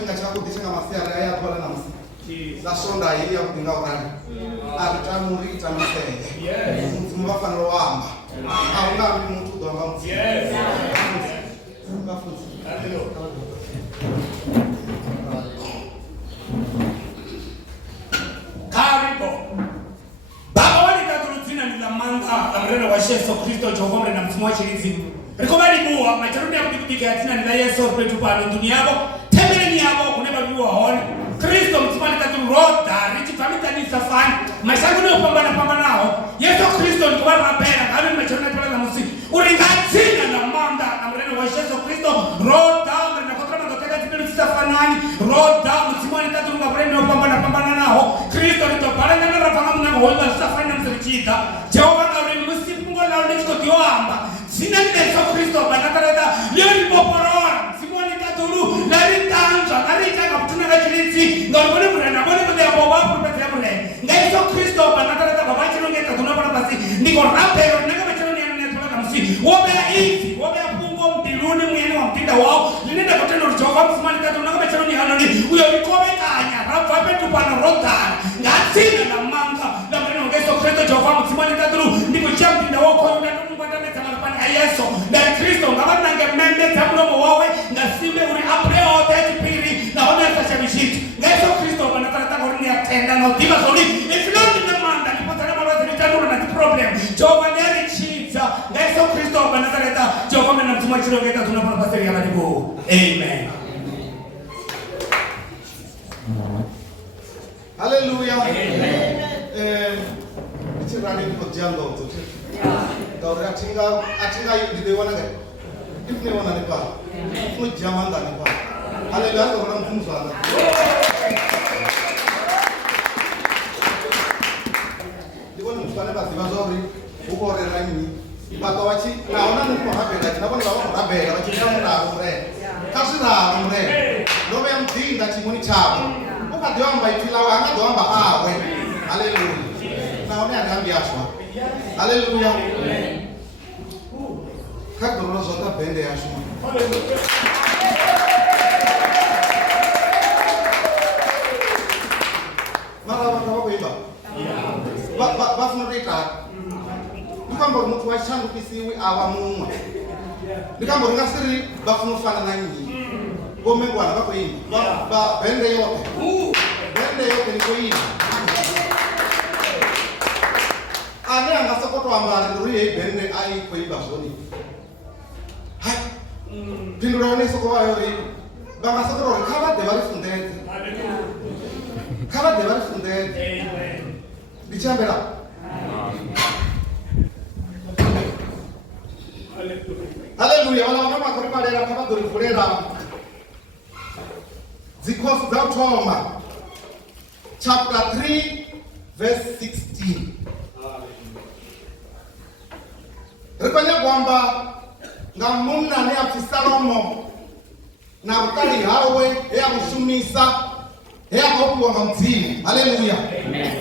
chifhinga chako ndichanga masiara aya atwala namusi zasonda iyi ya kudinga urani aritamuri itamuseye mudzimu vafanira wamba aungambi muntu udwamba mudzimu karibu baba walitakurudzina nilamanga amrena wa Yesu Kristo Jehova na mzimu wa chiridzi rikobalibuwa macharudi ya kudikudika atina nila Yesu petu pano dunia yabo tembeleni yabo kuneba biwa honi Kristo mzimani tatu roda richi famita ni safani mashangu ni upambana nao Yesu Kristo ni kwa rapera kami macharudi pala na musi uringatina na manda amrena wa Yesu Kristo roda amrena kotrama doteka tibiru safanani roda mzimani tatu ngapureni upambana nao Kristo ni topala na rapanga muna kuholga safani na msirichita Jehova na uri musipungo na uri nchiko kiwamba Sina Yesu Kristo banakareta yoni poporora simoni katuru nari tanja nari kaka kutuna kachiriti ngabone murana bone mudya boba prophet yamule Yesu Kristo banakareta baba chirongeta katuna bana basi ndiko rapero nanga bachironi yana netola kamsi wobe hivi wobe pungo mbiluni muyene wa mpinda wao linenda kutendo ruchoka msimani katuna nanga bachironi hanoni uyo likobe kanya rapa petu pana rotara ngatina na manga na mreno Yesu Kristo Jehova msimani katuru ndiko champinda wao kwa ndatu Yesu na Kristo ngabanange mende tamulomo wawe ngasime uri apreo tetipiri na ona tashabishiti Yesu Kristo banatarata ngori ya tenda no diva soli if not in the man that potana mara zitandura na problem Jehova ndani chiza Yesu Kristo banatarata Jehova mena mtumwa chirogeta tunapata pastori ya madigo amen hallelujah amen itirani ko jando to Tahu atinga di dewan aja, itu dewan ada apa? Itu zaman ada apa? Haleluya orang pun salah. Dewan musuhnya pasti bazori, bukan orang lain. Batu aci, nah orang pun apa beda? Kenapa ni bawa apa beda? Aci kamu dah umre, kasih dah umre. Lo yang tinggal cimuni cap, bukan dia orang baik filawang, dia orang bahawe. Haleluya. Nah orang yang biasa. Haleluya. Kak dorong zonda bende ya semua. Haleluya. Malah apa iba? Ba funurita. Bukan baru mutu waishan kisiwi awamu. Bukan baru ngasiri ba funufana nanyi. Gome bwana bako iba. Ba bende yote. Bende yote ni koiba. Ane anga sokoto ambari nduri bende ai koiba soni. Hai. Pindurane sokowa yori. Banga sokoto kaba de bari fundete. Kaba de bari fundete. Amen. Dichambera. Haleluya. Wala wana makoriba lera kaba dori fulera. Zikosi za utoma. Chapter 3 verse 16. Ripanya kwamba ngamuna ni afisalomo na ukali hawe ya kushumisa ya kuwa mzimu. Haleluya. Amen.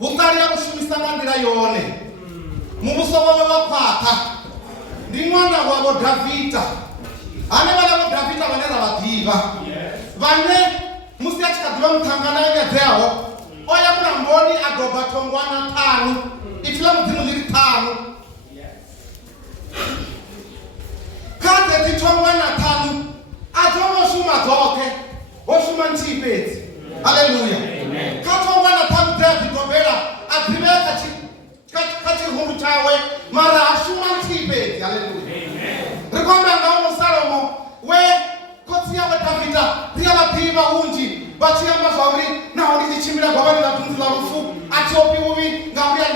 Ukali ya kushumisa ngandira yone. Mubuso wawe wakwata. Ndi mwana wa Davida. Ane bana wa Davida banera batiba. Bane musi achikadwa mtangana yao. Oya kuna mboni adoba tongwana 5. Ifila mzimu liri 5. Kade titongwana 5 atomo shuma toke oshuma ntibeti. Haleluya. Amen. Katongwana 5 David dobela atribeka kati hundu tawe mara ashuma ntibeti. Haleluya. Amen. Rikomba ngawo Salomo we kotsiya wa Davida pia bapiba unji bachiya mazawri na oli chimira gobani na tunzi la rufu atiopi ubi ngauria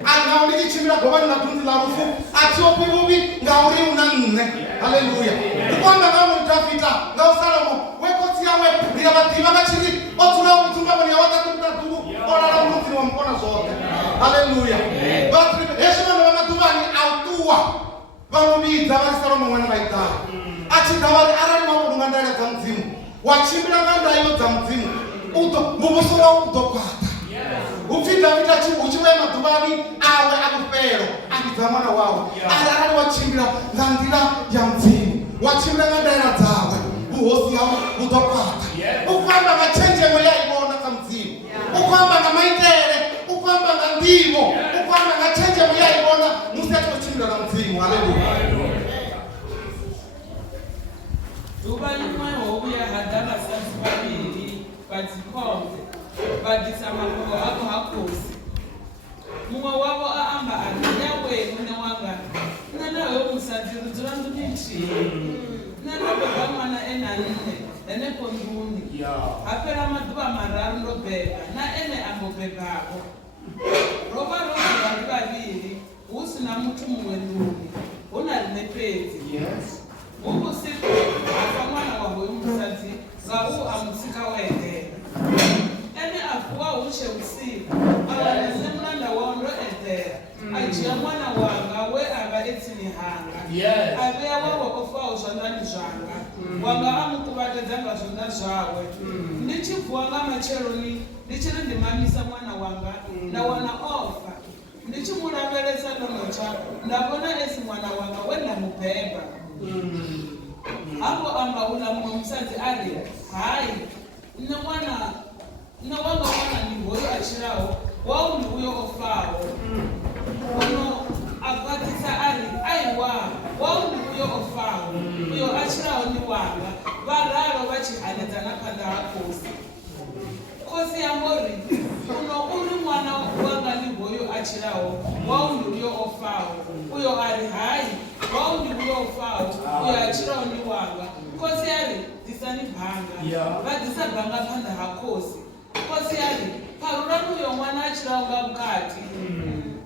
anauli chimira gobani na tunzi la rufu atiopi ubi ngauri unanne. Haleluya. Kwamba ngawo Davida ngawo Salomo we kotsiya we pia bapiba bachiri otuna utumba bani watatu mtatu ora la mtu wa mkono zote. Haleluya. Batri heshima na matubani autua bamubiza bali Salomo mwana baita achidawari arali wa ngandala za mzimu wachimbira nganda yo za mzimu uto mubusoro utopata ufita vitachi uchiwe matubani awe akupero akizamana wao arali wachimbira ngandira ya mzimu wachimbira ngandala zawe vhuhosi hau vhu ḓo khwaṱha. U khou amba nga tshenzhemo ya i vhona kha mudzimu, u khou amba nga maitele, u khou amba nga nḓivho, u khou amba nga tshenzhemo ya i vhona musi a tshi khou tshimbila na mudzimu. Haleluya. Ḓuvha ḽiṅwe ho vhuya ha ḓa vhasadzi vhavhili vha dzikhombe vha ḓisa mafhungo avho ha khosi. Muṅwe wavho a amba ari, yawe muṋe wanga, nṋe na hoyo musadzi ri dzula nḓuni nthihi. Nṋe ndo beba ṅwana e na nṋe henefho nḓuni. Ha fhela maḓuvha mararu ndo beba, na ene a mbo bebaho. Ro vha ro dzula ri vhavhili, hu si na muthu muṅwe nḓuni, hu na riṋe fhedzi. Hu vhusiku ha fa ṅwana wa hoyo musadzi nga u a mutsika o eḓela. Ene a vuwa hu tshe vhusiku, a wana nṋe mulanda wawe ndo eḓela. A dzhia ṅwana wanga we a vha e tsini hanga, a vhea wawe o faho zwanḓani zwanga, wanga a mu kuvhatedza nga zwanḓa zwawe. Ndi tshi vuwa nga matsheloni ndi tshi ri ndi mamisa ṅwana wanga, nda wana o fa. Ndi tshi mu lavhelesa ndo no tsha, nda vhona e si ṅwana wanga we nda mu beba. Hapo amba uḽa muṅwe musadzi a ri, hai, nṋe wanga ṅwana ndi hoyo a tshilaho, wau ndi uyo o faho. Ono a khwaṱhisa a ri, aiwa, wau ndi uyo o faho, uyo a tshilaho ndi wanga. Vha ralo vha tshi hanedzana phanḓa ha khosi. Khosi yambo ri, uno uri ṅwana wanga ndi hoyo a tshilaho, wau ndi uyo o faho. Uyo a ri, hai, wau ndi uyo o faho, uyo a tshilaho ndi wanga. Khosi a ri, ḓisani bannga. Vha ḓisa bannga phanḓa ha khosi. Khosi a ri, pharulani uyo ṅwana a tshilaho nga vhukati,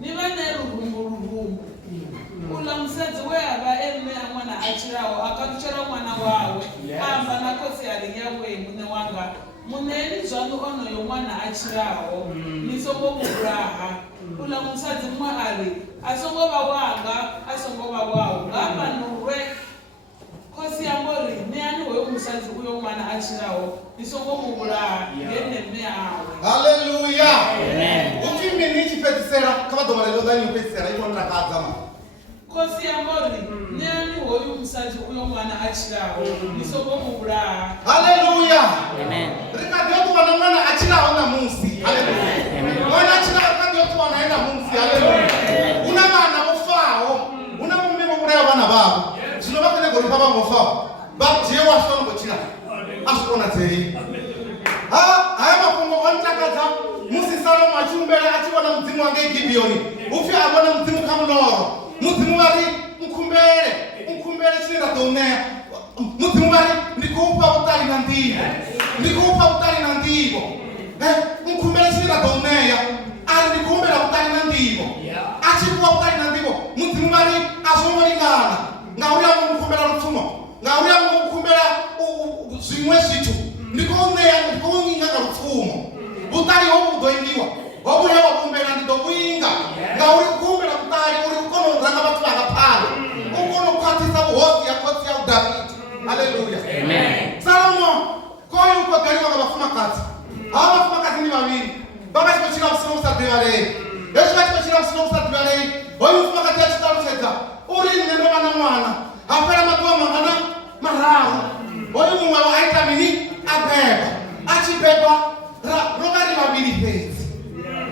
ni vha ṋee lurumbu lurumbu. Uḽa musadzi we a vha e mme a ṅwana a tshilaho a kalutshela ṅwana wawe, a amba na khosi a ri, yawe muṋe wanga, muṋeeni zwaṋu onoyo ṅwana a tshilaho, ni songo mu vhulaha. Uḽa musadzi muṅwe a ri, a songo vha wanga, a songo vha wau, nga fhanurwe. Khosi yambo ri, ṋeani hoyo musadzi uyo ṅwana a tshilaho, ni songo mu vhulaha ngene mme awe. Haleluya. Upfi mini tshi fhedzisela kha vha ḓuvha ḽeḽo ḽa ni fhedzisela i khou takadza ma. Khosi yambo ri, ṋeani hoyo musadzi uyo ṅwana a tshilaho, ni songo mu vhulaha. Haleluya. Ri kha ḓi yo ṱuwa na ṅwana a tshilaho ṋamusi. Haleluya. Ṅwana a tshilaho kha ḓi yo ṱuwa nae ṋamusi. Haleluya. Hu na vhana vho faho, hu na vhomme vho vhulaya vhana vhavho. Zwino vha khou nyaga uri vha vha vho faho vha dzhie wa songo khou tshila, a zwi konadzei. Haya mafhungo o ntakadza musi Salomo a tshi humbela a tshi vhona mudzimu wa ngei Gibeoni, hupfi a vhona mudzimu kha muḽoro. Mudzimu vha ri, nkhumbele tshine nda ḓo u ṋea. Mudzimu vha ri, ndi khou fha vhuṱali na nḓivho, ndi khou fha vhuṱali na nḓivho. Nkhumbele tshine nda ḓo u ṋea, ari ndi khou humbela vhuṱali na nḓivho. A tshi fhiwa vhuṱali na nḓivho, mudzimu vha ri, a zwo ngo lingana, ngauri a ngo mu khumbela lupfumo, ngauri a ngo mu khumbela zwiṅwe zwithu. Ndi khou ṋea, ndi khou inga nga lupfumo. Vhuṱali hovhu vhu ḓo ingiwa, hovhu he wa humbela ndi ḓo vhu inga, ngauri u khou humbela vhuṱali uri u kone u ranga vhathu vhanga phanḓa, u kone u khwaṱhisa vhuhosi ha khotsi ya uDavidi. Haleluya. Salomo koyo u khou ḓaliwa nga vhafumakadzi. Havha vhafumakadzi ndi vhavhili, vha vha tshi khou tshila vhusina vhu sa ḓivhalei. Hezwi vha tshi khou tshila vhusina vhu sa ḓivhalei, hoyu mufumakadzi a tshi ṱalutshedza uri nṋe ndo vha na ṅwana, ha fhela maḓuvha mangana mararu, hoyu muṅwe a ita mini? A beba. A tshi beba ro vha ri vhavhili fhedzi,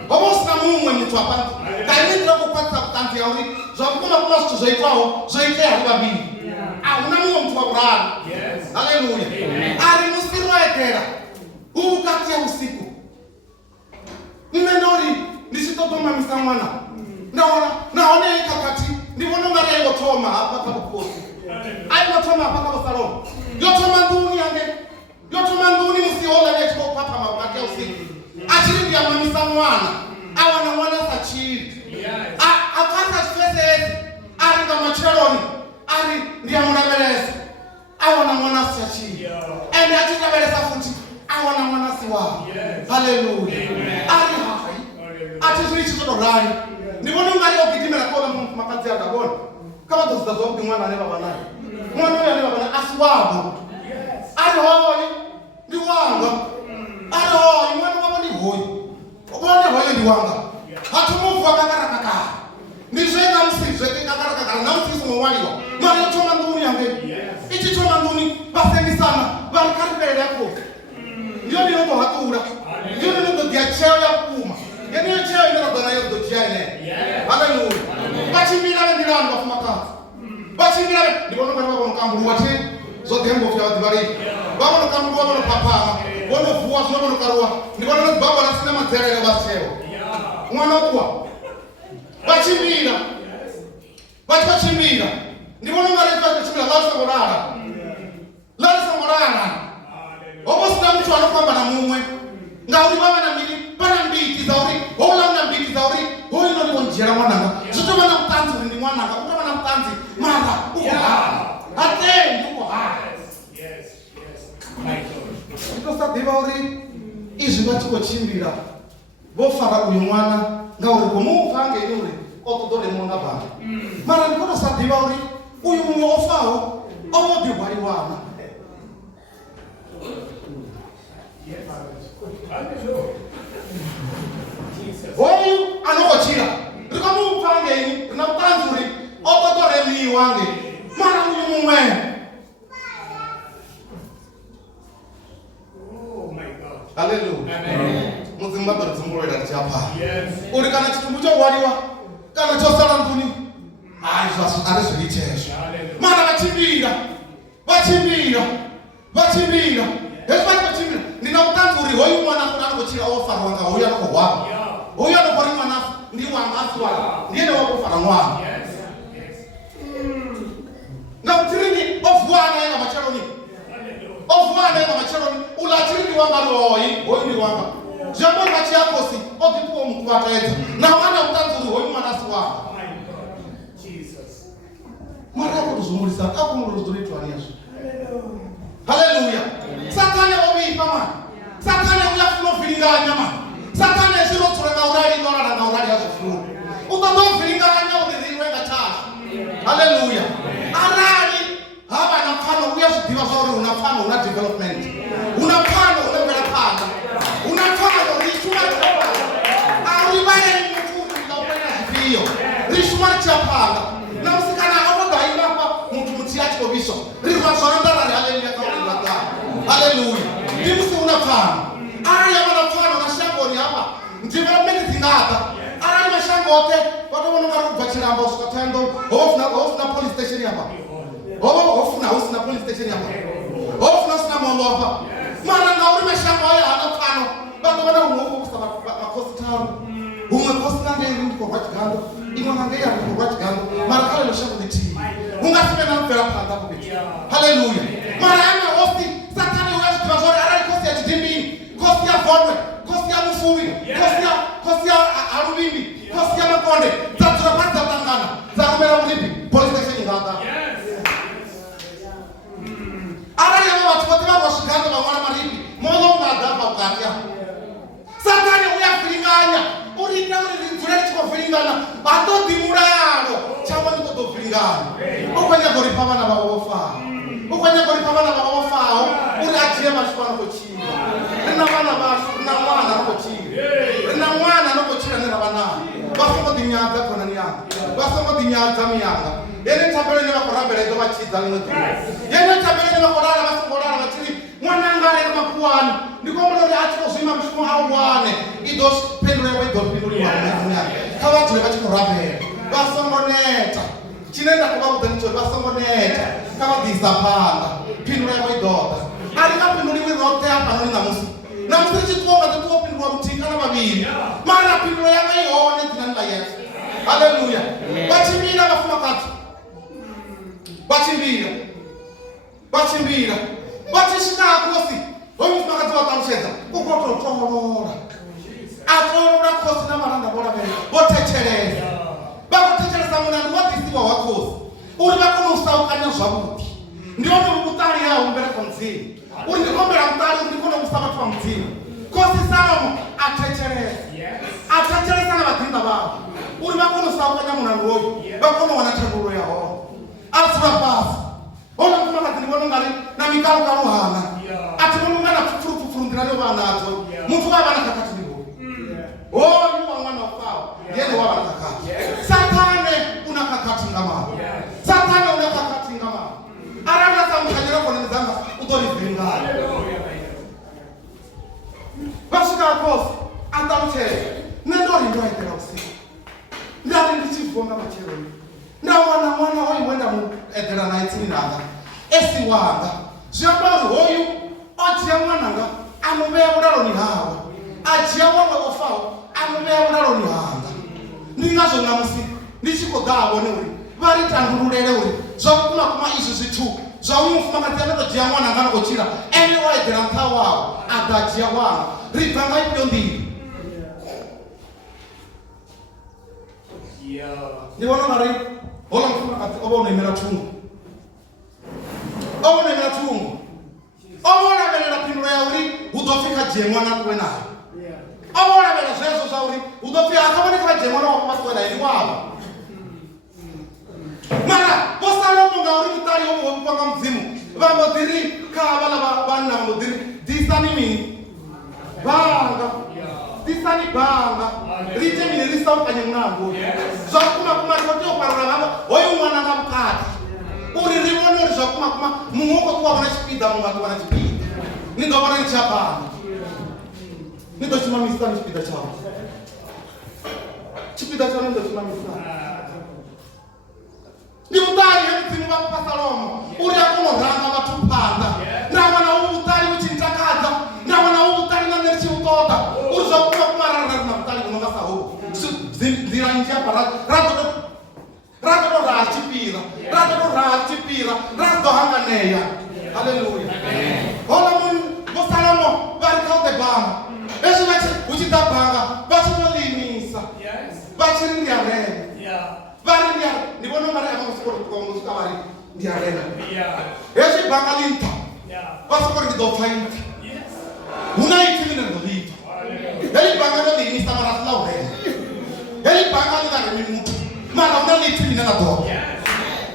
ho vha hu si na muṅwe muthu a fhasi. Nga nṋe ndi ḓo khou khwaṱhisa vhuṱanzi ha uri zwa vhukuma vhukuma zwithu zwo itwaho zwo itea ri vhavhili, a hu na muṅwe muthu wa vhuraru. Haleluya. A ri musi ro eḓela hu vhukati ha vhusiku, nṋe ndo ri ndi tshi ṱoḓa u mamisa ṅwana, nda wana nahone i khakhathi ndi vhona u nga ri a i ngo thoma hafha kha vhukosi, a i ngo thoma hafha kha vho Salomo, yo thoma nḓuni yange, yo thoma nḓuni musi houḽani a tshi khou phaphama vhukati ha vhusiku. A tshi ri ndi a mamisa ṅwana, a wana ṅwana a sa tshili, a pfa a sa tshipfesesi. A ri nga matsheloni a ri ndi a mu lavhelesa, a wana ṅwana a si tsha tshili, ende a tshi lavhelesa futhi a wana ṅwana a si wawe. Haleluya. A ri hai, a thi zwi tshi zwo tou rali, ndi vhona u nga ri o gidimela kha uḽa mufumakadzi a Davhona, kha vha ḓo sedza zwavhuḓi ṅwana ane vha vha naye. Ṅwana uyo ane vha vha naye a si wavho, a ri hoyo ndi wanga, a ri hoyo ṅwana wavho ndi hoyu, vhone hoyo ndi wanga. Ha thoma u vuwa kakarakakara, ndi zwe na musi zwe kakarakakara na musi i songo ṅwaliwa, mara yo thoma nḓuni yange, i tshi thoma nḓuni vha sengisana. to hatura. You know the Chaya Puma. You know Chaya the China. Hallelujah. But you mean I'm in the land of Maka. But you mean you want to come to watch it? So the of your body. Baba come to Papa. One of who was not on Karua. You want to Baba Cinema Terra was here. One of what? But you mean? But what you mean? You want to marry to Lasa Morana. Lasa Morana. Almost done to a number of movement. Now we want to meet Panambi is already, Holland is already, who is not one Jeramana. So one of Tansi in the one of Tansi. Mother, again, yes. My God. Because that devouring is what you achieve. Both Father Uyumana, now we move and get it. Otto de Monaba. Maran kono sa diwari, uyu mu ofao, omo di wariwana. Oyu anokochira. Rikamu pange ni na tanzuri, otto do remi wange. Maran uyu mu Oh my God. Hallelujah. Amen. Muzimba do zumuro ida chapa. Yes. Uri kana chitumbucho wariwa. Kana chosala ntuni arizvichezvo mana vachimbira hezvati vachimbira ndina kutanzuri hoyu mwana anokochira ofara wanga hoyu anokohwapa hoyu anokori mwana ndiwanga asiwa ndiene wakofara mwana ngautirini ofuana yenga macharoni ulatirini wanga hoyu ndi wanga Jambo machiakosi otipuo mkuwataedza na wana utanzuri hoyu mwana asiwa Jesus mara yako tuzungulisa ako mruzuri tuaniasu Hallelujah. Satani obipa man. Satani uyafuno filinganya man. Satani zero turanga urali dora na urali azufuru. Utato filinganya uliziwe ngatashi. Hallelujah. Arali haba na mfano uyasidiwa zori unafano una development. Unafano unavela panda. Unafano rishuma chapa. Aribaye mtu ndopena hiyo. Rishuma chapa. Na msikana hapo daima hapa mtu mtiachi kobiso. Rizwa zoranda na hallelujah. Hallelujah. Ndimusi unafano. Aya wanafano na shangoni hapa. Development zingata. Aya mashangote watu wanaruka chiramba usikatendo. Hofu na police station hapa. Hofu na police station hapa. Hofu na mambo hapa. Maana ngauri mashango haya anafano. Watu wana umuovu kusaba makosi tano. Umekosi nanga ndi kwa gando. Ingo nanga ya kwa gando. Mara kale mashango ndi. Ungasime na mpera panda hapo. Hallelujah. Mara yana hosti Satani wewe twazora arali kosi ya chidimbi, kosi ya vodwe, kosi ya mufuri, kosi ya arubindi, kosi ya makonde, tatu rapata tangana, za kumera ulipi, police station ngata. Yes. Arali ya watu wote washikana na wana maripi, moyo ngadaba ukatia. Satani uyafilinganya, ulikana rinzureli chiko filingana, bato dimuraro, chawa niko to filingana. Okwanya goripama na babofa. Ukwanya goripama na babofa. Uri achiye mashwana kochira. Rina wana basu, rina wana kochira. Rina wana kochira nina wana. Basongo dinyaza kona niyanga. Basongo dinyaza miyanga. Yene tabele ni wakorabele ndo bachiza lingwe. Yene tabele ni wakorala basongolala bachiri. Mwana ngale ni makuwani. Ndikomolori achiko zima mshumu hawane. Idos pendule wa idol pendule wa mwana. Kawatule bachikorabele. Basongo neta. Chinenda kubabu danicho basongo neta. Kama disapanda. Pendule wa idota. Alika pinduliwe rote hapa nani namusi. Na msirichi tuonga tutuwa pinduwa mtika na mabili. Mara pinduwa yanga ione tinani la Yesu. Hallelujah. Bachimbira bafuma kati. Bachimbira. Bachishika akosi. Oyu mfuma kati watamusheza. Kukoto utohorora. Atorora kosi na maranda bora beri. Botecheleza. Bakotecheleza munandu watisiwa wakosi. Uri bakono usawukanya zwabuti. Ndione mkutari yao mbele kwa mzini. Uri ndikombera mtari, uri ndikono msabatu wa mzini. Kosi salamu, atecheleza na batinda bao. Uri bakono usawukanya munandu oyu. Bakono wanataguro ya ho. Asura basi. Ona kuma katini bono ngali na mikaru karuhana. Ati bono ngana furu ndinalo banato. Muntu wabana kakati nibo. Oh, yuwa mwana ufao. Yene wabana kakati. Satane unakakati ngama. Satane unakakati ngama. Aranga sa mkanyera kwa nizanga utoni vinga. atamuthethe nento rinto ayitela usiku ndati ndichibvonga macheroni ndawana mwana hoyu wenda muedhera naye tsininanga esiwanga zviamba uri hoyu odziya mwananga anoveya kudaloni hawa adziya wamwe ofawo anoveya kudaloni hanga ndingazvona musi ndichikodhaavone uri varitandururere uri zvakukuma izvi zvituku zvaumufumakadzi anotodziya mwananga anokochira ene oedhera mta wawo adadziya wanga ribvanga ipiyo ndiri ndivona mari hola mufumakadzi ova unoemera tungu ova unoemera tungu ova unaverera pindulo yauri udofika je mwana kuve nayo ova unaverera zvezvo zvauri udofika akaoneka je mwana wakuvatwe naye ni wavo mara posanomonga uri mutari ovo wekupanga mudzimu vambodiri kava lava vanhu vambodiri disani mini vanga disani banga rite mini risaukanye munango zvakuma rikoteoparura vavo hoyu mwana ngamukati uri rivone uri zvakuma mumwoko kuwavona chipidha mumwe atiwana chipidha ningavona nichapana nindochimamisa nechipidha chavo chipidha chavo nindochimamisa ndimutari yemudzimu vakupasalomo uri akunoranga vatupanda ndavana uutari uchintakadza ndavana uutari nanerichiutoda uri zvakuma kumararira na mutari unongasaho nzira njapa ratodorachipira ratohanganeya haleluya hola vosalomo varikaudebanga vezvi uchidabhanga vachinolimisa vachiri ndiarena vari ndivona mari avakusikorukaungosvika vari ndiarena vezvibhanga linta vasikori ndidopfaita hunaiti linendoliita helibhanga nolimisa marasilaurena helibhanga linaremimutu mara unaliiti linenadoka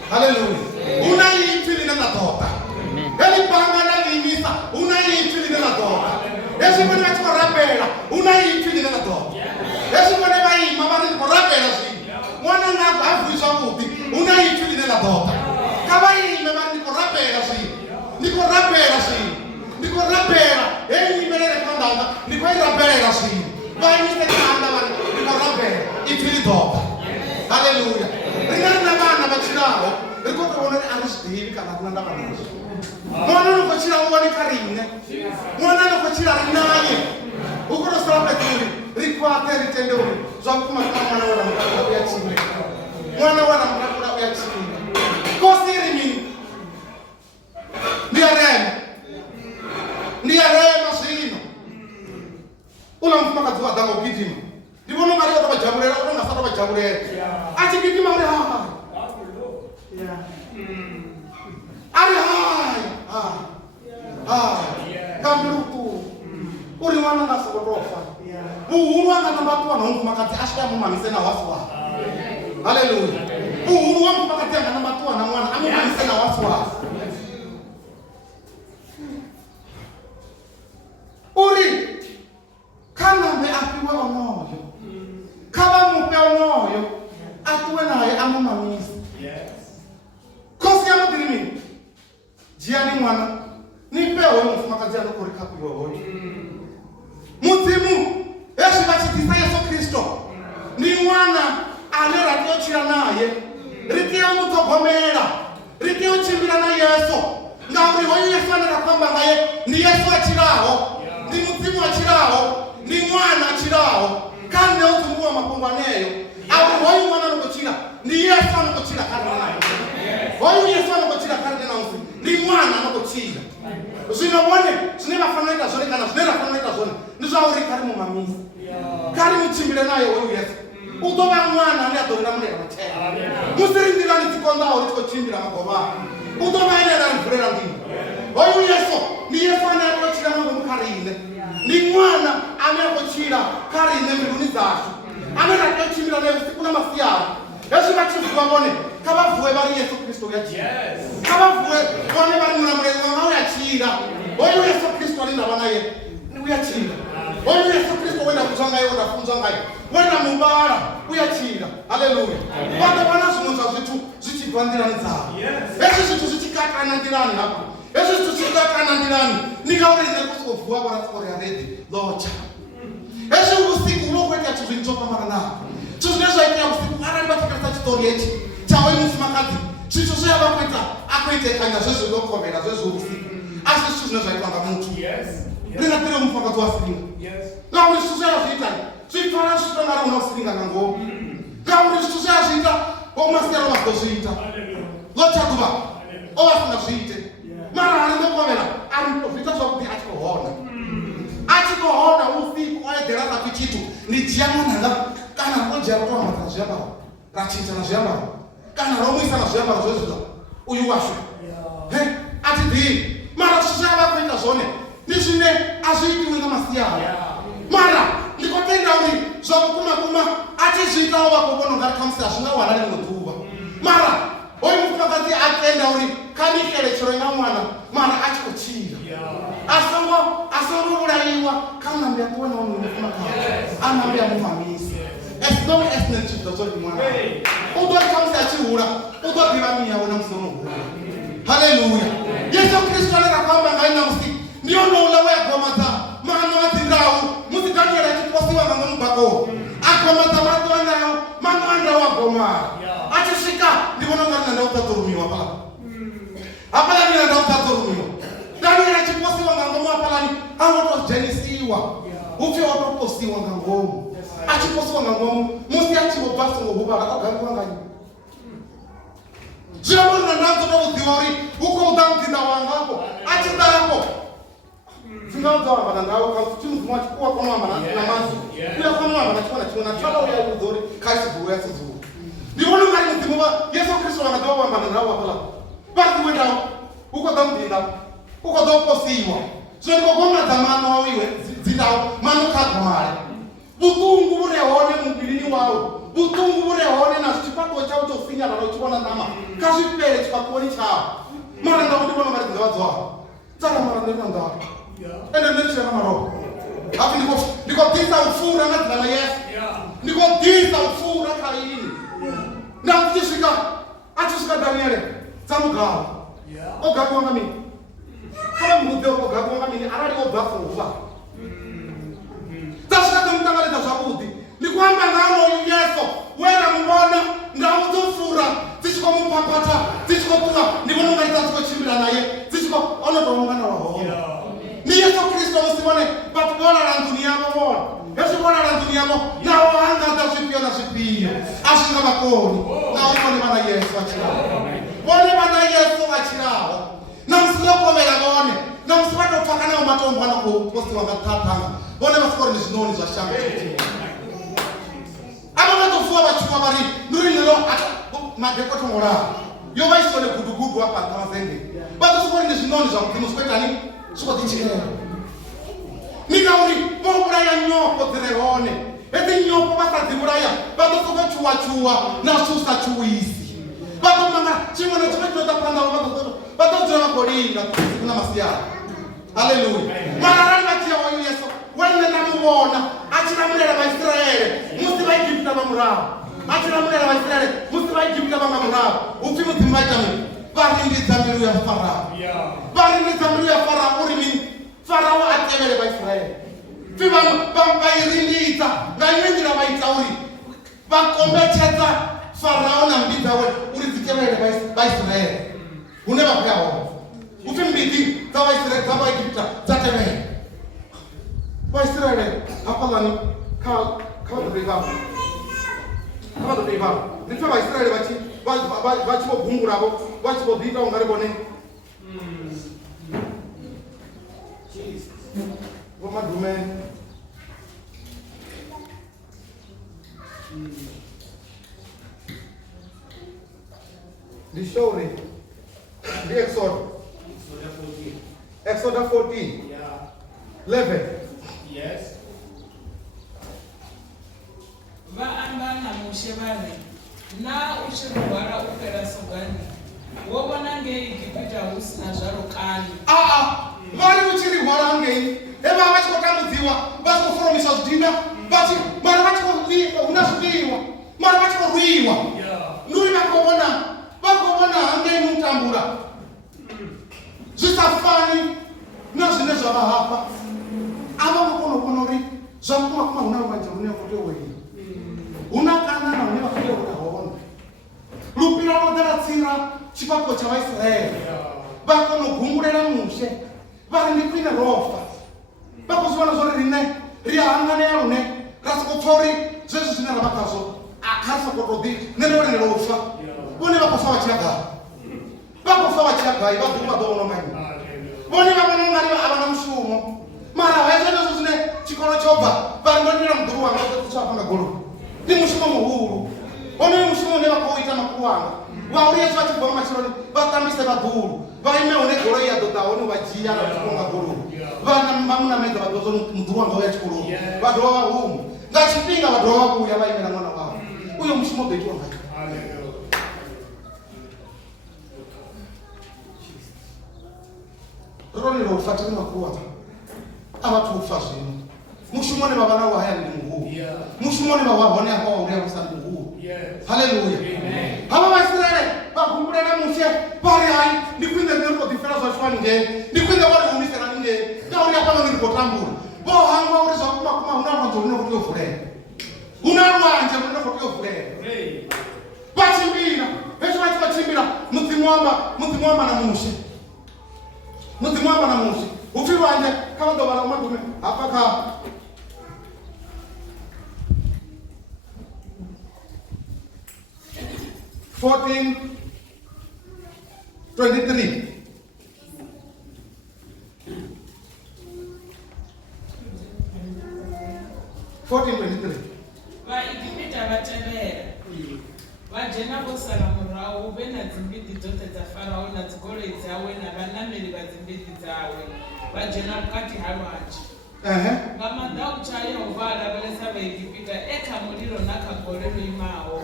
haleluya unaliiti linenadoka helibhanga nalimisa unaliiti linenadoka ezvimone vachikorapela unaliiti linenadoka ezvimone vaima vari ndikorapela zvii mwana nako havui zvavudi unaiiti linenadoka kavaime vari ndikorapela zvii ndikorapela heiimerere kwandanga ndikoirapelela zvii vaimise kanda vari ndikorapela ipfilidoka haleluya ringari na vana vachiravo rikotoona ari zvidivi kana kunanda vanazvo mwana anokochira uwanika rine mwana anokochira rinaye ukurosora peturi rikwate ritendeuri zvakuma mwana wana mukakura uyachimira mwana wana mukakura uyachimira kosiri mini ndiyarema zvino una mufumakadzi wadhanga kugidhima ndivona mari yotovajabulera unongasatovajabulera achigidhima uri ari kambiruku uri mwana ngasokotofa uhuru anganambatuwa nomufumakadzi asvika mumamise nawasi wavo haleluya uhuru wamufumakadzi anganambatuwa namwana amumamise nawasi wavo uri kanambe apiwe onoyo kavamupe onoyo atuwe naye amumamise kosi yamudirimini jiyani mwana nipewe mufumakadzi anokorikapiwe hoyo mudzimu ezvi vachidisa yesu kristu ni mwana ane ratiochira naye ritiomutogomera ritiochimbira nayesu ngauri hoyu yesu anerafamba naye ni yesu achiraho ndi mudzimu achiraho ni mwana achiraho kandi neuzumuwa makongwaneyo auri hoyu mwana anokochira ni yesu anokochira karinanayo hoyu yesu anokochira karinenausi ni mwana anokochira zvinobone zvine vafanoita zvone kana zvine rafanoita zvone ndizvauri kari mumamisa kari muchimbire naye hoyu yesu utova mwana ane adorera murera matera musirindirani tikondawo ritikochimbira magovana utova ene aranivhurera ndimo hoyu yesu ni yesu ane akochira mango mukarine ni mwana ane akochira karine mbiluni dzashu ane ratiochimbira naye usiku namasiyaro ezvi vachivuwa vone kavavuwe vari yesu kristu uyachira kavavuwe vone vari munamureri wanga uyachira hoyu yesu kristu alindava naye uyachira hoyu yesu kristu wenda kuzwa ngaye wendafunzwa ngaye wenda mubara uyachira haleluya vatavana zvimwe zvazvitu zvichibva ndirani dzavo ezvi zvitu zvichikakana ndirani hapo ezvi zvitu zvichikakana ndirani ndingaurinde kusikovhuwa vona sikorya redi locha ezvi zvinitopambana zvine zvaitira usiku arari vatekeresa chitori ichi chawe mufumakadzi zvithu zveyava kuita akuitekanya zvezvinokomera zvezveusiku asi zvithu zvine zvaitwa ngamuntu ringatire mufakadzi wasiringa ngauri zvithu zveyazviita zvifara zvitongari una kusiringa ngangomu ngauri zvithu zveyazviita omasiyaro vazozviita vochakuva ovasingazviite mara arinokomera arizviita zvakuti achikohona usiku oedherasa kuchitu ndichiyamunhanga kana rojera kutoambatana zviyambaro rachiitana zviyambaro kana romuisana zviyambaro zvezvida uyu washo atidhii mara zvichava kuita zvone ndizvine azviitiwe ngamasiyaro mara ndikotenda uri zvakukumakuma achizviitawo vakobonongari kamusi hazvingawanani mudhuva mara oyu mufumakadzi atenda uri kanikerechero inamwana mara achikochira asangourayiwa kanambe yakuonawo mufumakadzi anambe yamufamisa as long as nechibva chori mwana utori kamusi achihura utodhiva miyawo namusonohura haleluya yesu kristu anerakamba ngainamusi ndiyo noula weyagomadza mano adzindawo musidaniela achiposiwa ngango mubhakowo agomadza matowanawo mano andawo agomara achisvika ndivona ngari nandautadzorumiwa pala hapana ndina ndautadzorumiwa daniela achiposiwa ngangomu apalani anotojenisiwa upfe otoposiwa ngangomu achiposiwa ngangomu musi achivobvasingohuvara akagariwa nganyi zvinomurina ndazotoudziwa uri ukoudamudzinda wangapo achidako singaudzaambana ndawo chimudzimwa chikuwa kwanoambana namazi uya kwanoambana chikona chimwe nachalauya udzori kaisibhuya sizuru ndivona ngari mudzimu yesu kristu vangadzawoambana ndawo apala pariziwendawo ukodamudzinda ukodzoposiwa zvonikogomadza mano wawiwe dzindawo mano kagware butungu burehone mumbirini wawo butungu burehone nazvichipako chavo chosinyarara uchivona nama kazvipere chipakoni chavo mara ndawo ndivona ngari dzindawadzowa saka mara ndina ndawo ende ndechena maroho api ndikodhisa upfuura ngadzina nayesu ndikodhisa upfuura kaini ndakuchisvika achisvika daniele dzamugawa ogariwa ngamini kana mudze ogariwa ngamini arali obvafuva dzasvika dzemutangaridza zvakudhi ndikuamba ngaanoyu yesu weramubona ndau dzopfuura dzichikomupapata dzichikokuva ndivona ungari dzachikochimbira naye dzichikoonodwaungana wahona ni yesu kristu musivone patibonala nduni yavo vona ezvibonala nduni yavo navo hangadza zvipiyo nazvipiyo asvinga vakoni navo vone vana yesu vachirawo vone vana yesu vachirawo namusinokomera vone namusivatotsvaka navo matombwana kuposiwa ngatatanga vone vasikori nezvinoni zvashanga avo vatofuwa vachiwa vari nurinelo madhekotongoravo yo vaisone gudugudu apatavazenge vatosikori nezvinoni zvamudzimu zikoitani zvikotichireva nikauri vouraya nyoko dzirehone eti nyoko vasadziuraya vatosokochuwachuwa nasusachuwisi vatomanga chimwe nechimwe chinotapandavo vatodzira vagolinga kuna masiyaro haleluya mararani vachiyawoyu yesu wenenamuvona achiramurera vaisraere musi vaigipita vamuravo achiramurera vaisraere musi vaigipita vanga muravo upfi mudzimu vaitani varindidza mbiru ya farao varindidza mbiru ya farao uri mini farao atevere vaisraeri pfi vanhu vairindidza ngainenjira vaita uri vakombetedza farao nambi dzawe uri dzitevere vaisraeri hune vakuyaho upfi mbiti dzavaisraeri dzavaigipita dzatevere vaisraeri hapalani kavadodeivapo ndipfe vaisraeri vachivobhunguravo vachivobvita ungari vone vomadume ndishoure ndiexoda Exoda 14 11 Yes. vaamba namushe vari na uchirwara upera sogani wobona ngeigipita usina zvaro kani vari uchirwara ngei eva vachikotambudziwa vachikoforomiswa zvidhina mara vachikouna zvidiwa mara vachikorwiwa nuri vakovona hangei mutambura zvisafani nazvine zvavahapa ava vakonokona uri Zwa kuma huna vhanja hune khou tea u ita. Huna kana na hune vha khou tea u ita hone. Lupira lo dela tsira tshifhaṱuwo tsha Vhaisraele. Vha kona u gungulela mushe. Vha ri ndi khwine rofa. Vha khou zwi vhona zwa uri riṋe ri a hanganea lune ra sokou pfa uri zwezwi zwine ra vha khazwo kha ri sokou tou ḓi nṋe ndo lenela u fa. Vhone vha khou fa vha tshi ya gai? Vha khou fa vha tshi ya gai? Vha ḓo vhona nga nnyi? Vhone vha vhona ungari a vha na mushumo. Mara hezwo zwine tshikolo tsho bva vha ri ndo lindela muḓuru wanga u ḓo tsha nga goloi. Ndi mushumo muhulu. Honoyo mushumo une vha khou ita makhulu wanga wa uri hezwi vha tshi bva matshiloni vha tambise vhaḓulu vha ime hone goloi ya ḓo ḓa hone vha dzhia na tshikolo nga goloi. Vha munamedza vha ḓo zwo muḓuru wanga uya tshikoloni. Vha dovha vha huma nga tshifhinga vha dovha vha vhuya vha imela ṅwana wavho. Uyo mushumo ḓo itiwa ngayo. Rone lo ufatele makhulu wanga a vhathu u fa zwino. Mushumoni vha vha na wa hayani ndi muhulu. Mushumoni vha wa hone hafha wa uya musa ndi muhulu. Haleluya. Hava Vaisraele vha gumbulela mushe vha ri hai ndi khwine nṋe ri khou ḓifela zwa tshifani ngei. Ndi khwine wa ri humisela ni ngei. Ngauri hafhanoni ri khou tambula. Vho hangwa uri zwa kuma huna lwanzo lune khou tea u vulela. Huna lwanje lune khou tea u vulela. Vha tshimbila hezwi vha tshi vha tshimbila mudzimu amba na mushe. Mudzimu amba na mushe. Upfi lwanje kha vha ḓo vhala madume hafha kha 14:23. Vaigipita vatevera vadzhena vho sala murahu vhe na dzimbidi dzoṱhe dza Farao na dzigoloi dzawe na vhanameli vha dzimbidi dzawe vadzhena vhukati ha lwanzhe. Nga madautsha Yehova a lavhelesa Vaigipita kha mulilo na kha gole lo imaho.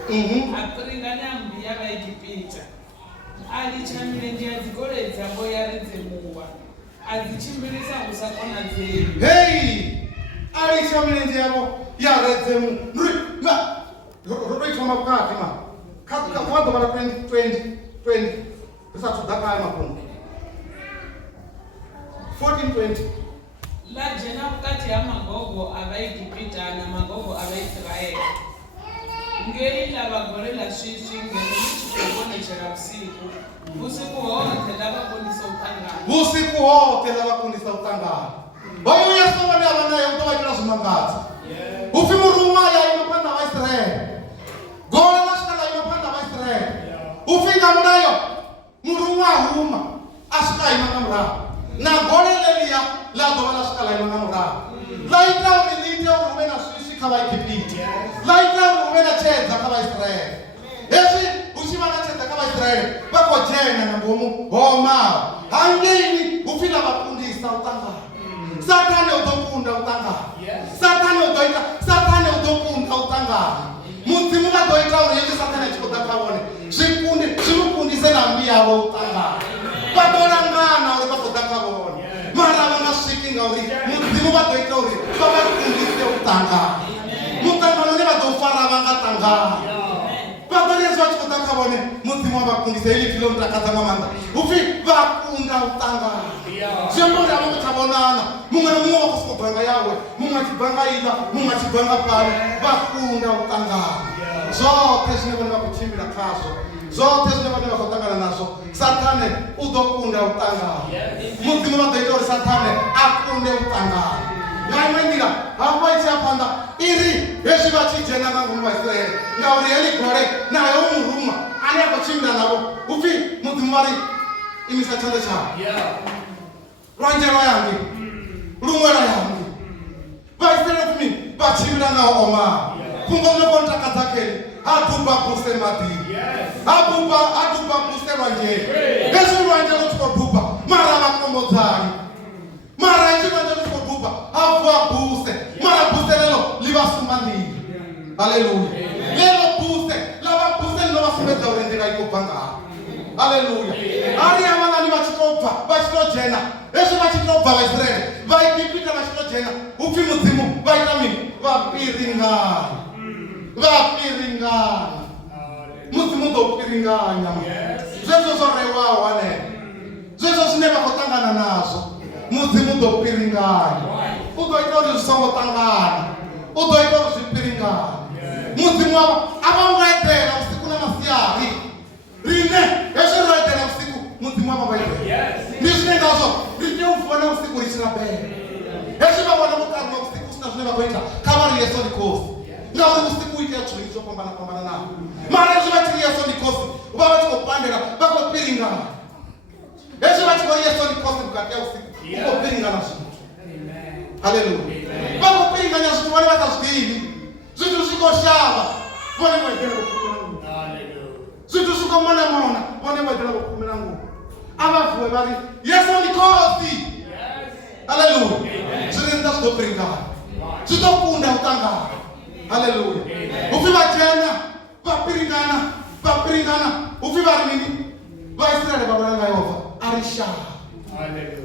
A piringanya mmbi ya Vaigipita. A litsha milenzhe ya dzigoloi dzavho ya redzemuwa. A dzi tshimbilisa hu sa konadzei. Hei! A litsha milenzhe yavho ya redzemuwa. Ro tou thoma vhukati ma. Kha ḓuvha ḽa 2020 ri sathu ḓa kha mafhungo. 14:20. La dzhena vhukati ha magogo a Vaigipita na magogo a Vaisraele. Ngei ḽa vha gole ḽa swiswi ngeno ḽi tshi khou vhonetshela vhusiku. Vhusiku hoṱhe ḽa vha konisa u ṱangana. Vhusiku hoṱhe ḽa vha konisa u ṱangana. Hoyo Yesu vhane a vha naye u ḓo vha itela zwimangadza. Upfi muruma ya ima phanḓa ha Vaisraele. Gole ḽa swika ḽa ima phanḓa ha Vaisraele. Upfi nga mulayo muruma a huma a swika ima nga murahu. Na gole ḽeḽiya ḽa ḓovha ḽa swika ḽa ima nga murahu. Ḽa ita uri ḽi ite uri hu vhe na swiswi kha Vaigipita. Ḽa ita uri hu vhe na tshedza kha Vaisraele. Hezwi hu tshi vha na tshedza kha Vaisraele vha khou dzhena nga ngomu homaho. Hangeini hupfi ḽa vha kundisa u ṱangana. Sathane u ḓo kunda u ṱangana. Sathane u ḓo kunda u ṱangana. Mudzimu vha ḓo ita uri hezwi Sathane a tshi khou ḓa kha vhone zwi mu kundise na mmbi yavho u ṱangana. Vha ḓo langana uri vha khou ḓa kha vhone. Mara vha nga swiki ngauri mudzimu vha ḓo ita uri vha vha kundise u ṱangana. Muṱangano une vha ḓo fara vha nga ṱangana. Vha ḓo ri hezwi vha tshi khou ḓa kha vhone mudzimu wa vha kundise heḽi pfhi ḽo ntakadza nga maanḓa. Hupfi vha kunda u ṱangana. Zwi amba uri a vha khou tsha vhonana. Muṅwe na muṅwe vha khou sokou bva nga yawe. Muṅwe a tshi bva nga iḽa, muṅwe a tshi bva nga fhano. Vha kunda u ṱangana. Zwoṱhe zwine vhone vha khou tshimbila khazwo. Zwoṱhe zwine vhane vha khou ṱangana nazwo Sathane u ḓo kunda u ṱangana. Mudzimu vha ḓo ita uri Sathane a kunde u ṱangana. Nga iṅwe nḓila hafho i tshi ya phanḓa iri hezwi vha tshi dzhena nga ngomu Vaisraele ngauri heḽi gole nayo muruma ane a khou tshimbila navho hupfi mudzimu vha ri imisa tshanḓa tshawe. Lwanzhe lwa yangi luṅwe lwa yangi Vaisraele pfhi vha tshimbila nga omaho. Fhungo ḽo khou ntakadza kheli ha duba buse maḓini. Ha duba buse lwanzheni. Hezwi lwanzhe lu tshi khou duba mara vha kombodzani. Mara hezwi lwanzhe lu tshi khou duba ha vuwa buse. Mara buse ḽeḽo ḽi vha sumba nḓila. Haleluya. Ḽeḽo buse ḽa vha buse ḽi ḓo vha sumbedza uri nḓila i khou bva ngaho. Haleluya. Hari havhanani vha tshi tou bva vha tshi tou dzhena hezwi vha tshi tou bva Vaisraele Vaigipita vha tshi tou dzhena hupfi mudzimu vha ita mini? Vha piringana. Mudzimu ḓo piringanya zwezwo zwo rewaho hanefho zwezwo zwine vha khou ṱangana nazwo mudzimu ḓo piringanya. u ḓo ita uri zwi songo ṱangana, u ḓo ita uri zwi piringane. Mudzimu wavho a vha ngo eḓela vhusiku na masiari rine hezwi ro eḓela vhusiku mudzimu wavho ngo eḓela. Ndi zwine ngazwo ri tea u vhona vhusiku ri tshi rabela. Hezwi vha vhona vhukari wa vhusiku hu sina zwine vha khou ita kha vha ri Yesu ndi khosi, ngauri vhusiku hu itea zwithu zwo fhambananaho. Mara hezwi vha tshi ri Yesu ndi khosi vha vha tshi khou pandela, vha khou piringana. Hezwi vha tshi khou ri Yesu ndi khosi vhukati ha vhusiku hu khou piringana zwithu. Haleluya. Vha khou piringanya zwithu vhone vha sa zwiḓivhi. Zwithu zwi khou shavha vhone vha eḓela vhukhumela. Zwithu zwi khou mona vhone vha eḓela vhukhumela nguo. A vha vuwe vha ri Yesu ndi khosi. Haleluya. Zwine nda zwi ḓo piringana, zwi ḓo kunda u ṱangana. Haleluya. Upfi vha dzhena vha piringana upfi vha ri mini? Vha Israele vha vhona nga Yehova a ri shavha.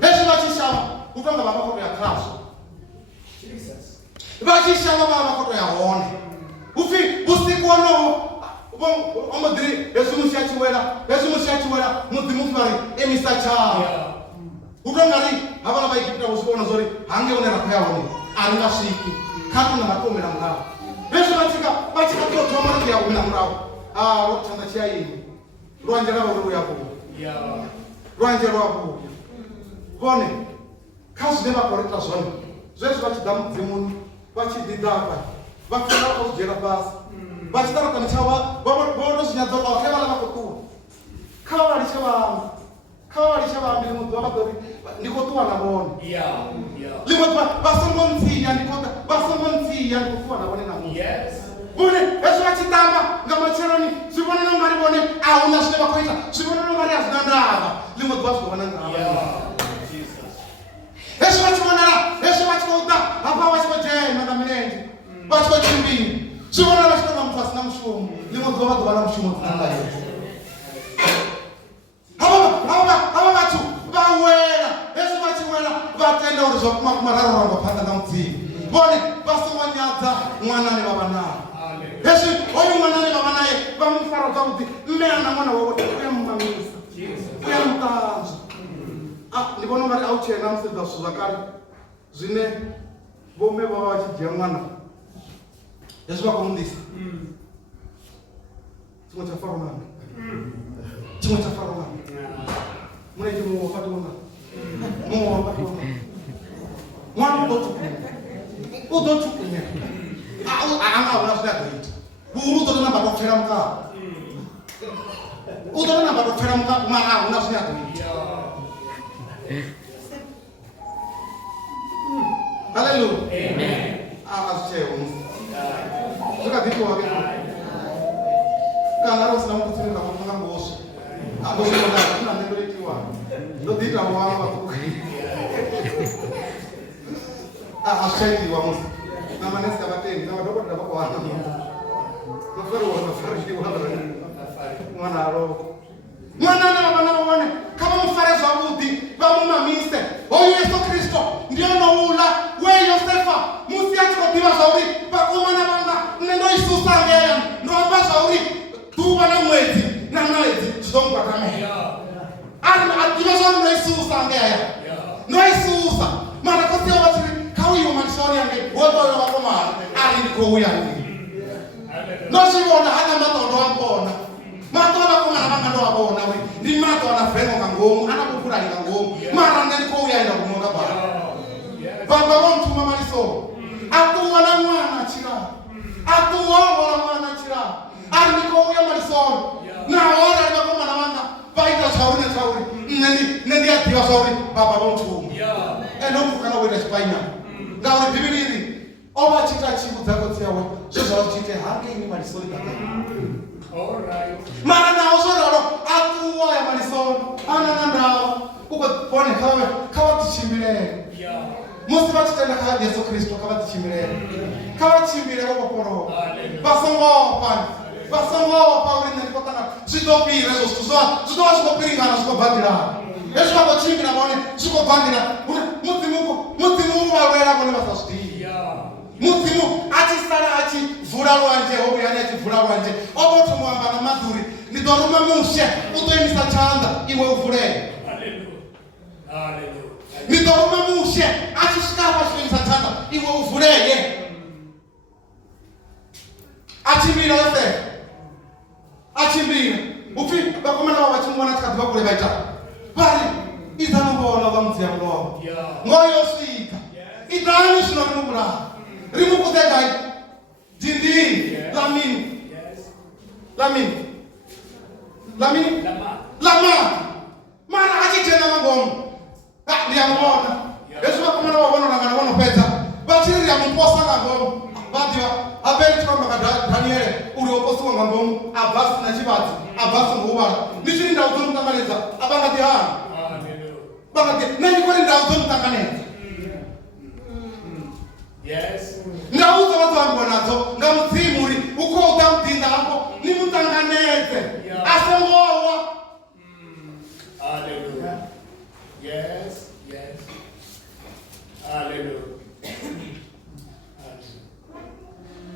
Hezwi vha tshi shavha u tonga vha khou ya khazwo. Vha tshi shavha vha khou ya hone. Upfi vhusiku honoho o mbo ḓi hezwi musi a tshi wela mudzimu upfi vha ri emisa tshavha. U tonga ri havhala vha Igupta vho zwi vhona zwo ri hange hune ra khou ya hone a ri nga swiki, kha ri nga ṱomela murahu. Hezwi vha tshi kha tou thoma ri ya humela murahu, ro thanda tshi a ima lwanzhe lwa uri luya vhuya, lwanzhe lwa vhuya. Vhone kha zwine vha khou ita zwone zwezwi vha tshi ḓa mudzimuni vha tshi ḓiḓafha vha fela vha khou dzhiela fhasi vha tshi ṱarakani tshavho vho tou zwi nyadza uri khe vhala vha khou ṱuwa, kha vha litshe vhambi ḽiṅwe ḓuvha vha ḓo ri ndi khou ṱuwa na vhone. Ḽiṅwe ḓuvha vha songo ntsiya ndi khou ṱuwa na vhone namusi. Vhone hezwi vha tshi tamba nga matsheloni zwi vhonala u nga ri vhone a hu na zwine vha khou ita, zwi vhonala u nga ri a zwi na ndavha. Ḽiṅwe ḓuvha zwi ḓo vhona ndavha. Hezwi vha tshi khou ḓa hafha vha tshi khou dzhena nga milenzhe vha tshi khou tshimbila zwi vhonala vha tshi khou nga muthu a si na mushumo. Ḽiṅwe ḓuvha vha ḓo vha na mushumo dzina ḽa Yesu. Havha vhathu vha wela, hezwi vha tshi wela vha tenda uri zwa kumararu rango phanḓa nga mudzimu. Vhone vha songo nyadza ṅwanani vha vha naye. Hezwi hoyu ṅwanani vha vha naye vha mu fara zwavhuḓi. Mme a na ṅwana wawe u ya mumamisa, u ya muṱanzwa. Ndi vhona ungari a u tshena musi dza zwithu zwa kale zwine vhomme vha vha tshi dzhia ṅwana hezwi vha khou mu ḓisa tshiṅwe tsha fara ṅwana mulenzhe muṅwe wa fatiwa nga ṅwana u ḓo thukunyela anga huna zwine a ḓo ita vhuru u ḓo tou namba tou pfhela mukapu mara a huna zwine a ḓo ita. Haleluya. Azitsheo zwi kha ḓi ṱuwa kana ro sina mukutsini nga muthu nga ngoswe a ḓo zwi vhona na nṋe ndo itiwa ndo ḓi ita vhaṅwe vhaṱuku azitshaiwa musi na manese a vhatendi na madokotela vha khou wana mafariwa ṅwana a lovha. Ṅwanani vha vhana vha vhone kha vha mu fare zwavhuḓi vha mu mamise. Hoyu Yesu Kristo ndi onouḽa we Yosefa musi a tshi khou ḓivha zwa uri vhakomana vhanga nṋe ndo isusa ngeya ndo amba zwa uri ḓuvha na ṅwedzi na ṅwedzi zwi ḓo mugwadamela. A ḓivha zwa uri ndo isusa ngeya ndo isusa mara khosi yo vha tshi ri kha u iwe matisoni yange wo ṱoyo vhakomana a ri ndi khou ya ndi ndo zwi vhona hana maṱo ndo a vhona maṱo a vhakomana vhanga ndo a vhona uri ndi maṱo a na vengo nga ngomu a na vhupulani nga ngomu mara nṋe ndi khou ya enda kunoka bala. Baba vho nthuma malisoni a ṱuwa na ṅwana tshilani a ṱuwa hola ṅwana tshilani a ri ndi khou ya malisoni naho arali vhakomana vhanga vha ita zwauri na zwauri nṋe ndi a ḓivha zwa uri baba vho nthuma ende u pfukana u ita tshifanyana ngauri bivhili iri o vha tshi ita tshivhudza khotsi yawe zwe zwa zwi tshi ite hangeini malisoni ḓaḓa. Mara naho zwo ralo a ṱuwa ya malisoni ana na ndavha u khou vhone kha vha ḓitshimbilele musi vha tshi tenda kha Yesu Kristo kha vha ḓitshimbilele kha vha tshimbile vho vhofholowa vha songo ofha uri nṋe ndi khou ṱangana zwi ḓo fhira hezwo zwithu zwi ḓo vha zwi khou piringana zwi khou bva nḓilani hezwi vha khou tshimbila vhone zwi khou bva nḓilani mudzimu u vha lwela vhone vha sa zwiḓivhi. Mudzimu a tshi sala a tshi vula lwanzhe ho vhuyani a tshi vula lwanzhe o vho thoma u amba na maḓuri ndi ḓo ruma mushe u ḓo imisa tshanḓa iwe u vulele. Ndi ḓo ruma mushe a tshi swika hafha tshi imisa tshanḓa achimbira Yosefu achimbira upfi vakomana vavo vachimuvona tikadzi vakule vaita vari idzanomboona vamudziya mulomo ngoyosvika idani zvino rimubulaya rimukudzegai dindini lamini mara achichena mangomo ndiyamubona yesu vakomana vavo vanonangana vanopedza vachiri riyamuposa kangomo vadiwa aperi chikambaka Daniele uri oposiwa ngambomu abvasi na chivadzi abvasi ngouvara ndichiri ndau dzomutanganidza abangati hana bangati nandikori ndau dzomutanganidza ndau dzavadzavambiwa nadzo ngamudzimuri ukouta mudhinda ako nimutanganedze asengowa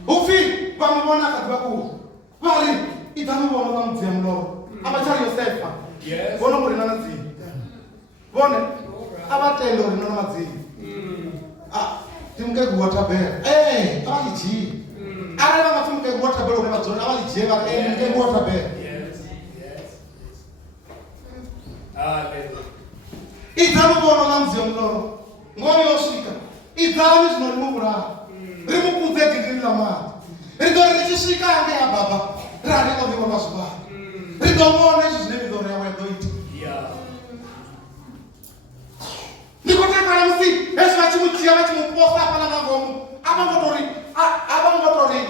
upfi vamuvona akadzi vakuru vari idzanovona vamudziya muloro avachari Yosefa vona murina nadzini vone avatendo rino namadzini timukeguru watabhera avalijiye ari vangati mukeguru watabhera une vadzoni avalijiye vari mukeguru watabhera idzanovona vamudziya muloro ngome yosvika idzani zvino rimuvuraya rimukudze dindini lamwari ridori richisvika ange yababa rarinoviwa mazuva ridomona izvi zvine midoro yawo yadoita ndikotakana musi ezvi vachimuchiya vachimuposa apana kangomu avangotori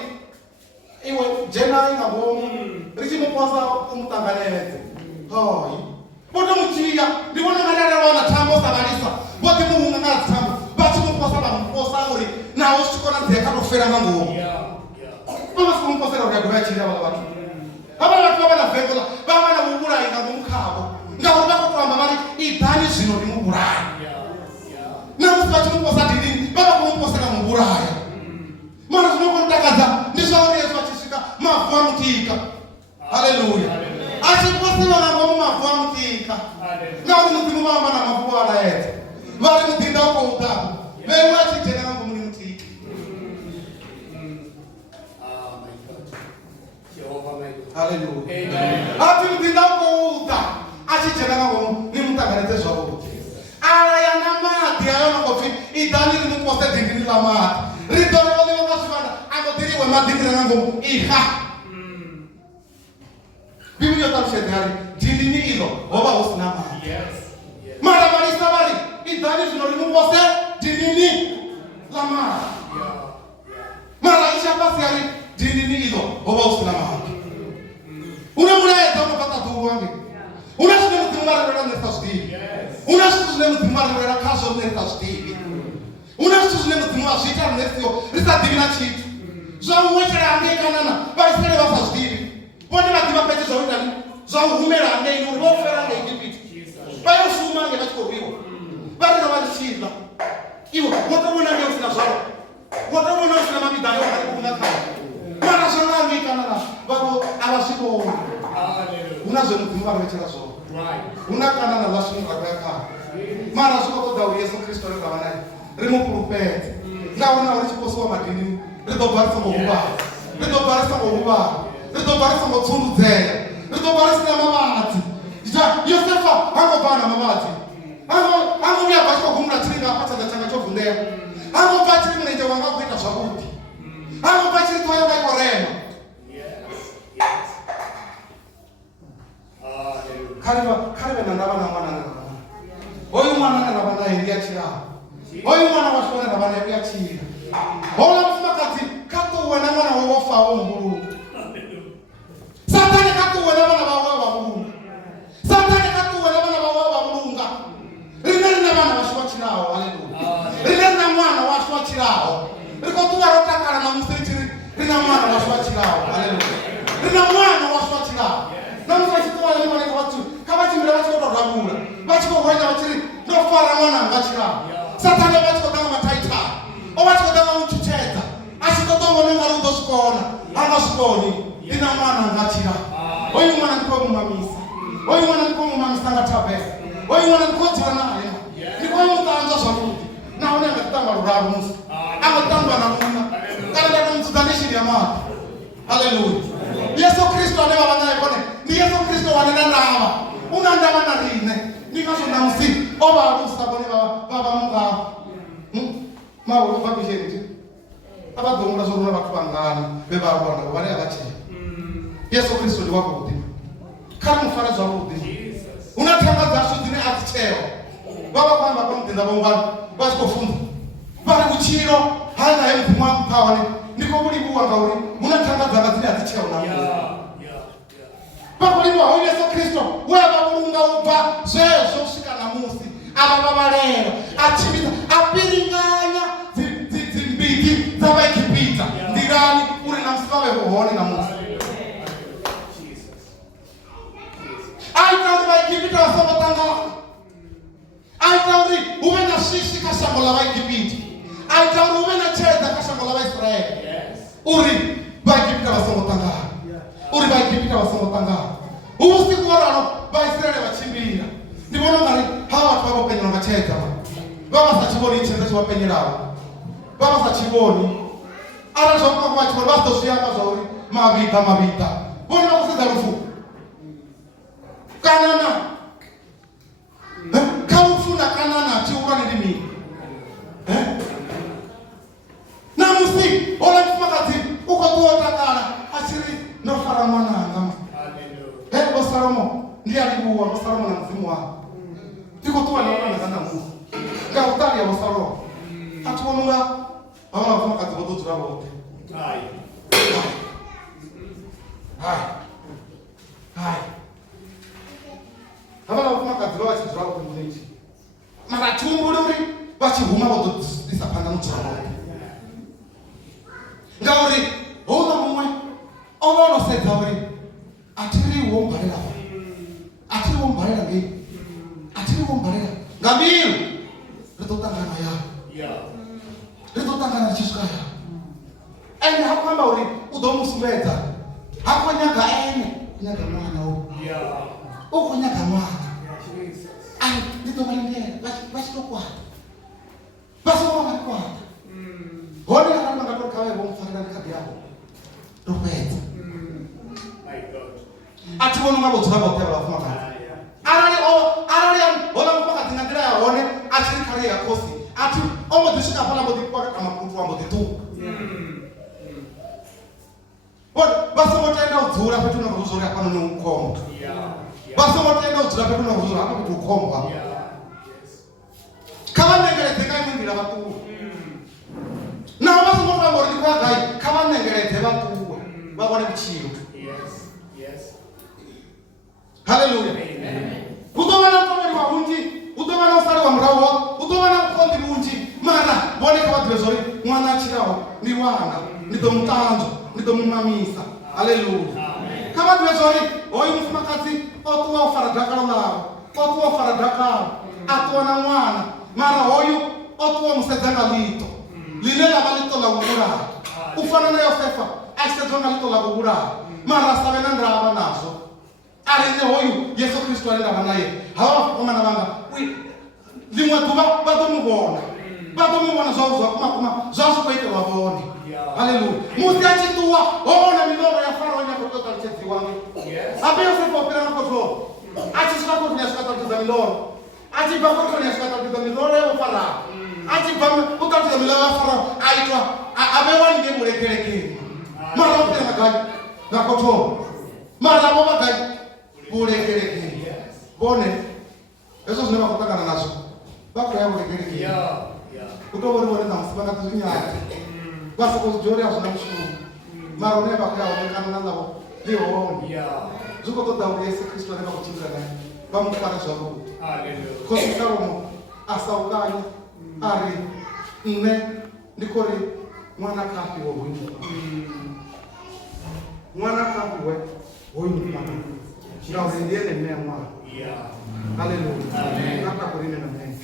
iwe jenai kangomu richimuposa kumutanganedze hoi votomuchiya ndivona mararevana tambo savarisa voti muhungangadzi tambo vachimuposa vamuposa uri nawo svikona dzekatofera kangomu vamasikumupofera kuti agova yachirira vaka vatu vava vatu vavana vhengola vavana muburai ngangomukavo ngauri vakotoramba vari idhani zvino rimuburaya namusi vachimuposa dindini vava kumuposera muburaya mana zvinokomutakadza ndizvauri yesu vachisvika mavhu amutika haleluya achiposiwa nangomu mavhu amutika ngauri mudzimu vamba namavhu araedza vari mudhinda ukoutavo veiwe achitena nangomu nimutika haleluya ati mudhinda ukouta achitena nangomu nimutanganidze zvavo kuti araya namati ayonongopfi idhani rimupose dindini lamati ridorevaliwa kasvivanda angodiriwe madhindira nangomu iha biblia yotarushedzari dindini ilo hova husina mati mara varisa vari idhani zvino rimupose dindini lamati mara ishapasiyari dindini ilo hova husina mati unomuraedza unopatadhuru wange una zvine mudzimu varorera nerisa zvidivi una zvithu zvine mudzimu varorera kazvo runerisa zvidivi una zvithu zvine mudzimu vazviita runerisiyo risadivi na chitu zvauwechera hange ikanana vaisraeri vasazvidivi vone vadiva pete zvauitani zvauhumera hange ino uri vofera hange igipiti vayoshuma hange vachikorwiwa varino varichidla iwo wotobona nge usina zvavo wotobona usina mamidhano vari kuunakana mara zvanange ikanana vavo avazvibona unazve mudzimu varovechera zvavo unakanana vasvinurwa kwayakara mara zvikotoda uri yesu kristu regavanai rimupurupedze ndaona richiposiwa madhini ridobvarisa ngohuvara ridobvarisa ngohuvara ridobvarisa ngotsundudzera ridobvarisina mavadzi Yosefa angobva namavadzi angouya bva chikogumura chiringa apatsadza changa chobvundeya angobva chiri muneche wanga kuita zvakuti angobva chiri toyanga ikorema karive nandava namwana naravana oyu mwana naravana eri yachirava oyu mwana washona naravana eri yachira hola mufumakadzi katuwe namwana wowofawo mumurungu satani katuwe navana vavo vamurunga satani katuwe navana vavo vamurunga rine rina vana vashiwachirawo haleluya rine rina mwana washiwachirawo rikotuva rotakara namusi richiri rina mwana washiwachirawo haleluya rina mwana washiwachirawo namusi vachitovaaivaneka vati kavachimira vachikotorwamura vachikohwenya vachiri ndofara mwana angachirawo satani vachikodanga mataitani ovachikodanga muchichedza achitotovone mwari udosvikona angazvikoni rina mwana angachira oyu mwana ndikomumamisa oyu mwana ndikomumamisa ngatabhera oyu mwana ndikodzira naye ndikomutanzwa zvakuti naone angatitanga ruraro musi angatitangwa namuna kana ndatomudzudza neshiri yamati Haleluya. Yesu Kristo ane baba naye kone. Ni Yesu Kristo wanena ndaba. Una ndaba na rine. Ni kaso na musi. Oba arusa bone baba munga. Mawo babijenti. Abagomura zo runa batwangana beba rwanda bari abachi. Yesu Kristo ni wako kuti. Kama mfarazo wako kuti. Unatangaza zine aticheo. Baba kwamba kwa mtenda bongwana basikofunza. Bari kuchiro hana hebu kumwampa niko muri buwanga uri munatangaza zine aticheo na. Bakulimo wa Yesu Kristo weba burunga upa zezo shika na musi ababa lero achibita apilinganya zimbiti zaba ikipita ndirani uri na msibawe kuhoni na musi aitauri baikipita wasoma tanga aitauri uwe na shishi kashangola baikipita aitauri uwe na cheza kashangola baisraeli uri baikipita wasoma tanga uri baikipita wasoma tanga usiku warano baisraeli bachimbira ndibona ngari hawa watu wako penye ngacheza baba sachiboni chenda chwa penye lao baba sachiboni ara zokwa kwa chwa basta siyama zori mavita bona kuseza rufu kanana karufu na kanana chiura ni dimi na musi ola mfakazi uko tuota kana asiri no fara mwana ngama Salomo ndiye alibuwa Salomo na mzimu wake. Tiko tu anaona sana Mungu. Ngautali ya Salomo. Hatuonunga hawa kama katiboto turabo. Hai. Hawa kama katiboto turabo kumuleti. Mara tumbuluri bachihuma boto disapanda muturabo. Ngauri ona mumwe ono setauri atiri wombarela ngi atiri wombarela ngamiru ritotangana ya ritotangana chishkaya ene hakamba uri udomusumeta hakonyaga ene nyaga mwana uko nyaga mwana ai nitomalengele bashitokwa basoma kwa hodi akamba ngatoka wewe bomfarira kabiyako topeta atiwonu ngabo turabo tebala fuma arali ona mpaka tingadira yaone atiri kare ya kosi ati omo dushika pala modi kwa kama mtu wa modi tu basi motenda udzura petu na kuzura hapa ni ukombo basi motenda udzura petu na kuzura hapa ni ukombo kama nengelete kai mwindira batu na basi motenda modi kwa kai kama nengelete batu babone bichiro. Haleluya. Amen. Kutomana mkomoni wa unji, kutomana usari wa mrawo, kutomana mkondi unji, mara bone kwa trezori, mwana chirao, ni wana, ni domtanjo, ni domumamisa. Haleluya. Amen. Kama trezori, oyu mfumakazi, otuwa faradaka lao, otuwa faradaka, atuwa na mwana, mara oyu, otuwa msezanga lito. Lilela balito la ugura. Ufana na Yosefa, akisezanga lito la ugura. Mara sabena ndraba nazo. Arende hoyu Yesu Kristo alenda banaye hawa kama nabanga limwe tuba badomubona zozo kuma zozo kwete wabone. Haleluya. Musi achituwa ona miloro ya Farao ina kutoka mtezi wangu abe Yosefu opera nakozo achishika kwa tunashika za miloro achiba kwa tunashika za miloro ya Farao achiba utatiza miloro ya Farao aitwa abe wani nge murekeleke mara opera magaji nakoto mara baba gaji burekeleke bone eso sinema kutaka nazo bako ya burekeleke utobori wone na msibanga tuzinya basi kuzijori hapo na mshukuru marone bako ya onekana nalo leo zuko to dawo Yesu Kristo ndio kutinga naye bamukara zabo haleluya ko Salomo asaukanye ari ine ndikori mwana kapi wo wingi mwana kapi we wingi na usiendele mmea mwana. Haleluya. Amen. Hata kurine na mmea.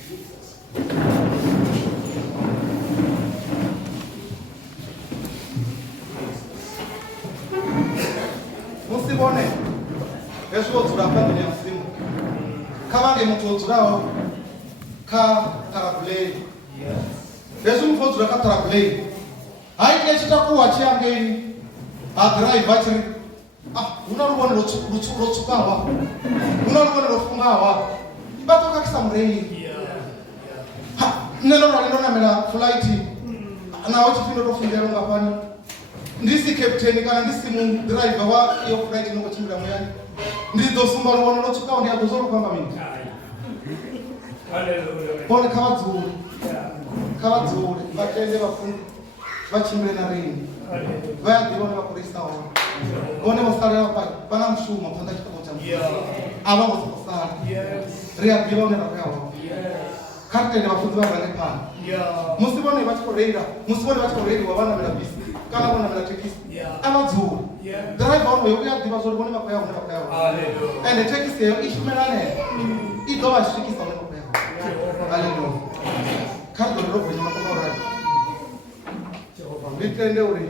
Musibone. Yesu turapa ndani ya msimu. Kama ni mtu turao ka tarabule. Yesu mtu turaka tarabule. Haike chitakuwa chiangeni. driver chiri una ruone lo tsukawa una ruone lo fungawa batoka kisa mureili neno ralindonamela flight nawo chifindo tofundira ungapani ndisi captain kana ndisi mu driver wa iyo flight inokochimbira muyani ndizosumba ruone lotsukawa ndiyagozorupamba mini pone kavadzure vatende vafundi vachimbire na rini vayadhivone vapurisa wavo vone vosalera vana mushuma kutanda chikamo cha ava vososala riyadhiva une rakayawavo katende vafundzi varange pano musivone vachikoreiriwa vanamira bisi kana vonamira tekisi avadzure driver unoyo uyadhiva zvori vone vakoyavo une vakayavo ende tekisi yeyo ishumirane idovasvikisa une vakayavo haleluya kadhororobwenye makomaurari nditende uri